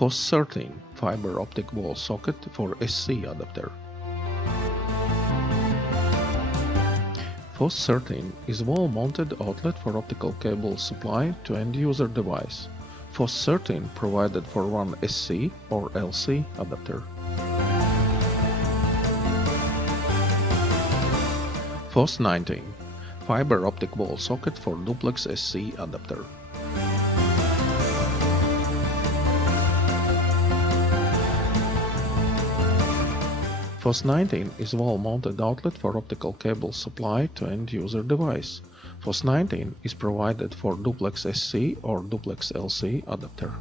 FOS-13 fiber optic wall socket for SC adapter. FOS-13 is a wall-mounted outlet for optical cable supply to end-user device. FOS-13 provided for one SC or LC adapter. FOS-19 fiber optic wall socket for duplex SC adapter. FOS-19 is a wall-mounted outlet for optical cable supply to end-user device. FOS-19 is provided for duplex SC or duplex LC adapter.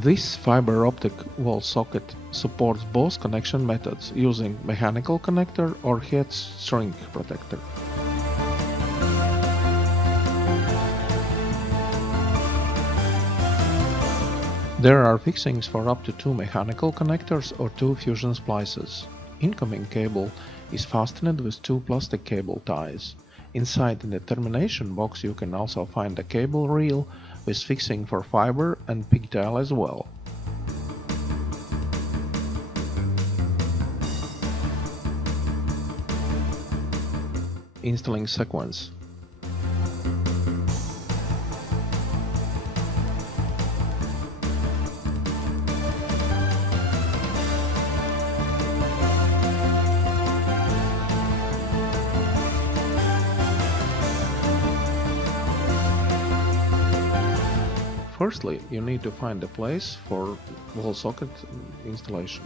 This fiber optic wall socket supports both connection methods using mechanical connector or heat shrink protector. There are fixings for up to 2 mechanical connectors or 2 fusion splices. Incoming cable is fastened with 2 plastic cable ties. Inside the termination box you can also find a cable reel with fixing for fiber and pigtail as well. Installing sequence. Firstly, you need to find a place for wall socket installation.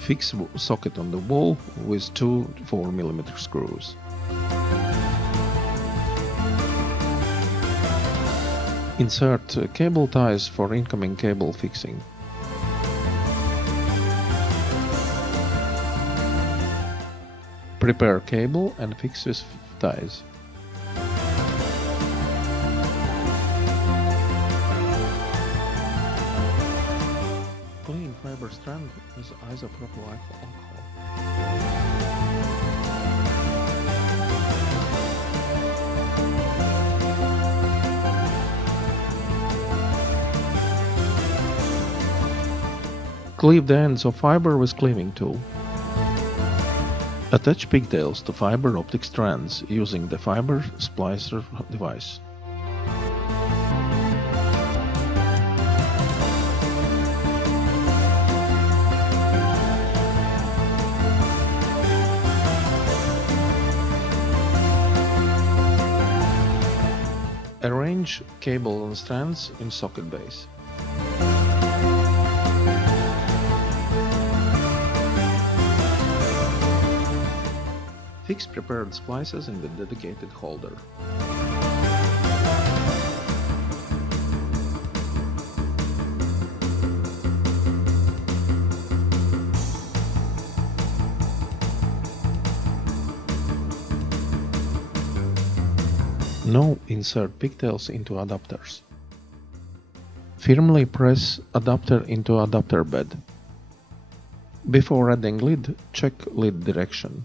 Fix socket on the wall with 2 4mm screws. Insert cable ties for incoming cable fixing. Prepare cable and fix with ties. Clean fiber strand with isopropyl alcohol. Cleave the ends of fiber with cleaving tool. Attach pigtails to fiber optic strands using the fiber splicer device. Arrange cable and strands in socket base. Fix prepared splices in the dedicated holder. Now insert pigtails into adapters. Firmly press adapter into adapter bed. Before adding lid, check lid direction.